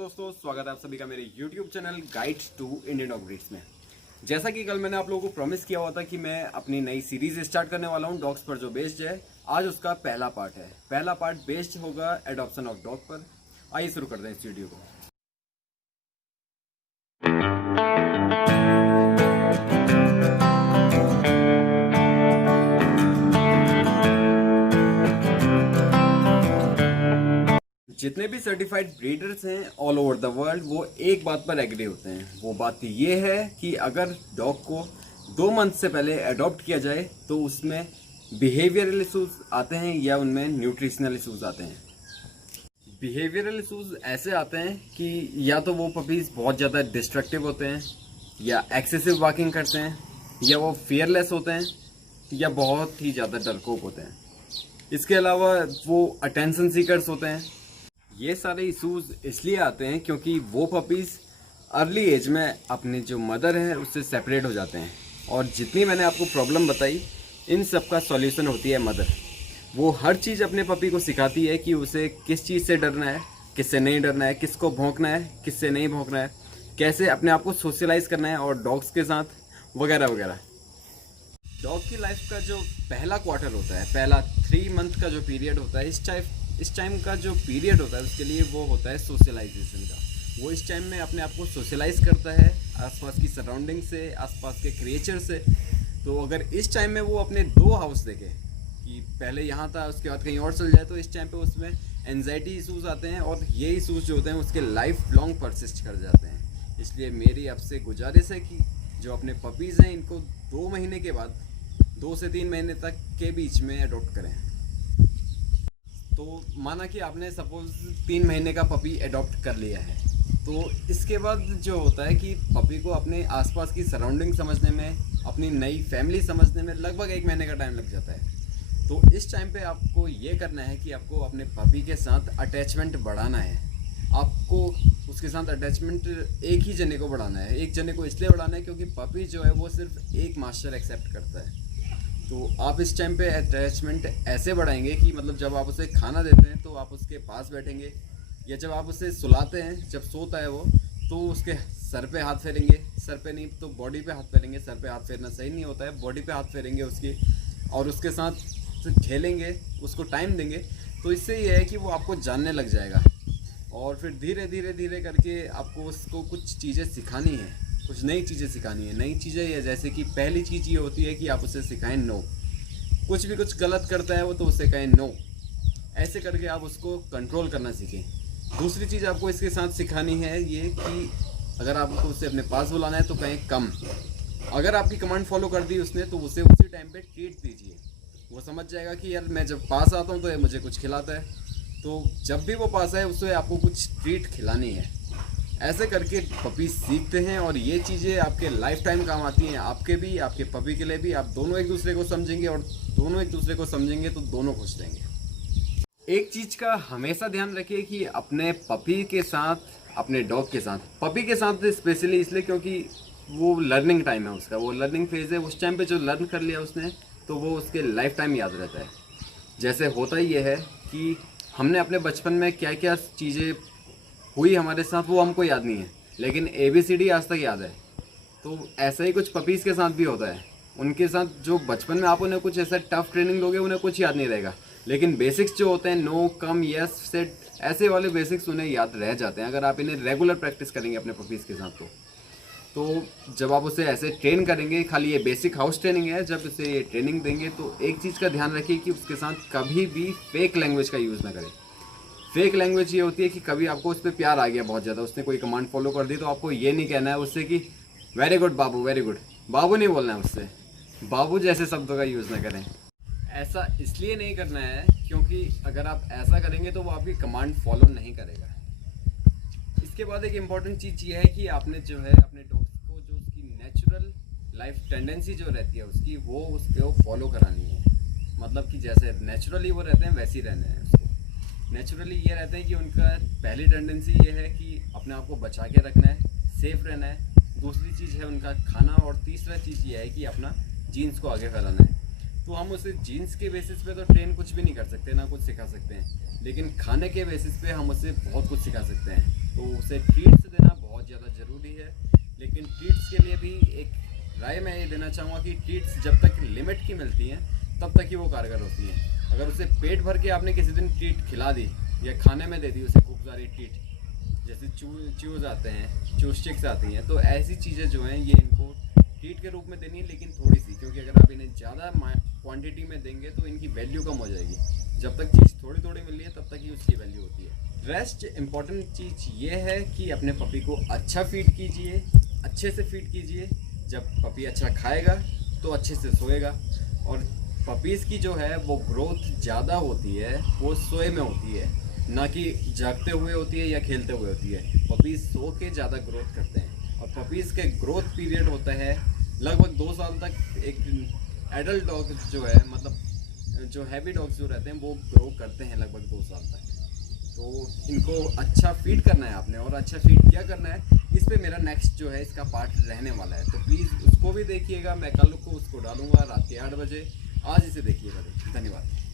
दोस्तों, स्वागत है आप सभी का मेरे YouTube channel guides to Indian dog breeds में। जैसा कि कल मैंने आप लोगों को प्रॉमिस किया हुआ था कि मैं अपनी नई सीरीज स्टार्ट करने वाला हूं डॉग्स पर जो बेस्ड है। आज उसका पहला पार्ट है। पहला पार्ट बेस्ड होगा एडॉप्शन ऑफ डॉग पर। आइए शुरू करते हैं इस वीडियो को। जितने भी सर्टिफाइड ब्रीडर्स हैं ऑल ओवर द वर्ल्ड वो एक बात पर एग्री होते हैं। वो बात ये है कि अगर डॉग को 2 मंथ से पहले अडॉप्ट किया जाए तो उसमें बिहेवियरल इशूज आते हैं या उनमें न्यूट्रिशनल इशूज आते हैं। बिहेवियरल इशूज ऐसे आते हैं कि या तो वो पपीज बहुत ज़्यादा डिस्ट्रक्टिव होते हैं, या एक्सेसिव वॉकिंग करते हैं, या वो फियरलेस होते हैं, या बहुत ही ज़्यादा डरपोक होते हैं। इसके अलावा वो अटेंशन सीकर्स होते हैं। ये सारे इशूज इसलिए आते हैं क्योंकि वो पपीज़ अर्ली एज में अपने जो मदर है उससे सेपरेट हो जाते हैं। और जितनी मैंने आपको प्रॉब्लम बताई इन सब का सॉल्यूशन होती है मदर। वो हर चीज़ अपने पपी को सिखाती है कि उसे किस चीज़ से डरना है, किससे नहीं डरना है, किसको भौंकना है, किससे नहीं भौंकना है, कैसे अपने आप को सोशलाइज करना है और डॉग्स के साथ वगैरह वगैरह। डॉग की लाइफ का जो पहला क्वार्टर होता है, पहला 3 मंथ का जो पीरियड होता है, इस टाइम का जो पीरियड होता है उसके लिए वो होता है सोशलाइजेशन का। वो इस टाइम में अपने आप को सोशलाइज करता है आसपास की सराउंडिंग से, आसपास के क्रिएचर से। तो अगर इस टाइम में वो अपने 2 हाउस देखे कि पहले यहाँ था उसके बाद कहीं और चल जाए, तो इस टाइम पे उसमें एनजाइटी इशूज़ आते हैं और ये इशूज़ जो होते हैं उसके लाइफ लॉन्ग परसिस्ट कर जाते हैं। इसलिए मेरी आपसे गुजारिश है कि जो अपने पपीज़ हैं इनको 2 महीने के बाद 2 से 3 महीने तक के बीच में अडॉप्ट करें। तो माना कि आपने सपोज 3 महीने का पपी अडॉप्ट कर लिया है, तो इसके बाद जो होता है कि पपी को अपने आसपास की सराउंडिंग समझने में, अपनी नई फैमिली समझने में लगभग 1 महीने का टाइम लग जाता है। तो इस टाइम पे आपको ये करना है कि आपको अपने पपी के साथ अटैचमेंट बढ़ाना है। आपको उसके साथ अटैचमेंट एक ही जने को बढ़ाना है। एक जने को इसलिए बढ़ाना है क्योंकि पपी जो है वो सिर्फ एक मास्टर एक्सेप्ट करता है। तो आप इस टाइम पे अटैचमेंट ऐसे बढ़ाएंगे कि मतलब जब आप उसे खाना देते हैं तो आप उसके पास बैठेंगे, या जब आप उसे सुलाते हैं, जब सोता है वो, तो उसके सर पे हाथ फेरेंगे, सर पे नहीं तो बॉडी पे हाथ फेरेंगे। सर पे हाथ फेरना सही नहीं होता है, बॉडी पे हाथ फेरेंगे उसकी, और उसके साथ खेलेंगे, उसको टाइम देंगे। तो इससे ये है कि वो आपको जानने लग जाएगा और फिर धीरे धीरे धीरे करके आपको उसको कुछ चीज़ें सिखानी है, कुछ नई चीज़ें सिखानी है। नई चीज़ें ये जैसे कि पहली चीज़ ये होती है कि आप उसे सिखाएं नो। कुछ भी कुछ गलत करता है वो तो उसे कहें नो। ऐसे करके आप उसको कंट्रोल करना सीखें। दूसरी चीज़ आपको इसके साथ सिखानी है ये कि अगर आपको उसे अपने पास बुलाना है तो कहें कम। अगर आपकी कमांड फॉलो कर दी उसने तो उसे उसी टाइम पे ट्रीट दीजिए। वो समझ जाएगा कि यार मैं जब पास आता हूँ तो ये मुझे कुछ खिलाता है, तो जब भी वो पास आए उसे आपको कुछ ट्रीट खिलानी है। ऐसे करके पपी सीखते हैं और ये चीज़ें आपके लाइफ टाइम काम आती हैं, आपके भी, आपके पपी के लिए भी। आप दोनों एक दूसरे को समझेंगे और दोनों एक दूसरे को समझेंगे तो दोनों खुश रहेंगे। एक चीज़ का हमेशा ध्यान रखिए कि अपने पपी के साथ, अपने डॉग के साथ, पपी के साथ स्पेशली इसलिए क्योंकि वो लर्निंग टाइम है उसका, वो लर्निंग फेज़ है। उस टाइम पे जो लर्न कर लिया उसने तो वो उसके लाइफ टाइम याद रहता है। जैसे होता ही ये है कि हमने अपने बचपन में क्या क्या चीज़ें हुई हमारे साथ वो हमको याद नहीं है, लेकिन ABCD आज तक याद है। तो ऐसा ही कुछ पपीज़ के साथ भी होता है। उनके साथ जो बचपन में आप उन्हें कुछ ऐसा टफ ट्रेनिंग दोगे उन्हें कुछ याद नहीं रहेगा, लेकिन बेसिक्स जो होते हैं नो, कम, यस, सेट, ऐसे वाले बेसिक्स उन्हें याद रह जाते हैं अगर आप इन्हें रेगुलर प्रैक्टिस करेंगे अपने पपीज़ के साथ। तो जब आप उसे ऐसे ट्रेन करेंगे, खाली ये बेसिक हाउस ट्रेनिंग है, जब उसे ये ट्रेनिंग देंगे तो एक चीज़ का ध्यान रखिए कि उसके साथ कभी भी फेक लैंग्वेज का यूज़ ना करें। फेक लैंग्वेज ये होती है कि कभी आपको उस पर प्यार आ गया बहुत ज़्यादा, उसने कोई कमांड फॉलो कर दी, तो आपको ये नहीं कहना है उससे कि वेरी गुड बाबू, वेरी गुड बाबू नहीं बोलना है उससे। बाबू जैसे शब्दों का यूज़ ना करें। ऐसा इसलिए नहीं करना है क्योंकि अगर आप ऐसा करेंगे तो वो आपकी कमांड फॉलो नहीं करेगा। इसके बाद एक इम्पॉर्टेंट चीज़ ये है कि आपने जो है अपने डॉग्स को जो उसकी नेचुरल लाइफ टेंडेंसी जो रहती है उसकी, वो उसको फॉलो करानी है। मतलब कि जैसे नेचुरली वो रहते हैं वैसे ही रहना है उसको। नेचुरली ये रहते हैं कि उनका पहली टेंडेंसी ये है कि अपने आप को बचा के रखना है, सेफ रहना है। दूसरी चीज़ है उनका खाना, और तीसरा चीज़ ये है कि अपना जीन्स को आगे फैलाना है। तो हम उसे जीन्स के बेसिस पे तो ट्रेन कुछ भी नहीं कर सकते, ना कुछ सिखा सकते हैं, लेकिन खाने के बेसिस पे हम उसे बहुत कुछ सिखा सकते हैं। तो उसे ट्रीट्स देना बहुत ज़्यादा ज़रूरी है। लेकिन ट्रीट्स के लिए भी एक राय मैं ये देना चाहूँगा कि ट्रीट्स जब तक लिमिट की मिलती हैं तब तक ही वो कारगर होती हैं। अगर उसे पेट भर के आपने किसी दिन ट्रीट खिला दी या खाने में दे दी उसे खूब सारी ट्रीट, जैसे च्यूज़ आते हैं, चू स्टिक्स आती हैं, तो ऐसी चीज़ें जो हैं ये इनको ट्रीट के रूप में देनी है, लेकिन थोड़ी सी, क्योंकि अगर आप इन्हें ज़्यादा क्वांटिटी में देंगे तो इनकी वैल्यू कम हो जाएगी। जब तक चीज़ थोड़ी थोड़ी मिल रही है तब तक ही उसकी वैल्यू होती है। रेस्ट इम्पॉर्टेंट चीज़ ये है कि अपने पपी को अच्छा फीड कीजिए, अच्छे से फीड कीजिए। जब पपी अच्छा खाएगा तो अच्छे से सोएगा। और पपीज़ की जो है वो ग्रोथ ज़्यादा होती है वो सोए में होती है, ना कि जागते हुए होती है या खेलते हुए होती है। पपीज़ सो के ज़्यादा ग्रोथ करते हैं और पपीज़ के ग्रोथ पीरियड होता है लगभग 2 साल तक। एक एडल्ट डॉग जो है, मतलब जो हैवी डॉग्स जो रहते हैं वो ग्रो करते हैं लगभग 2 साल तक। तो इनको अच्छा फीड करना है आपने, और अच्छा फीड क्या करना है इस पे मेरा नेक्स्ट जो है इसका पार्ट रहने वाला है, तो प्लीज़ उसको भी देखिएगा। मैं कल को उसको डालूंगा रात के 8 बजे। आज इसे देखिएगा। धन्यवाद।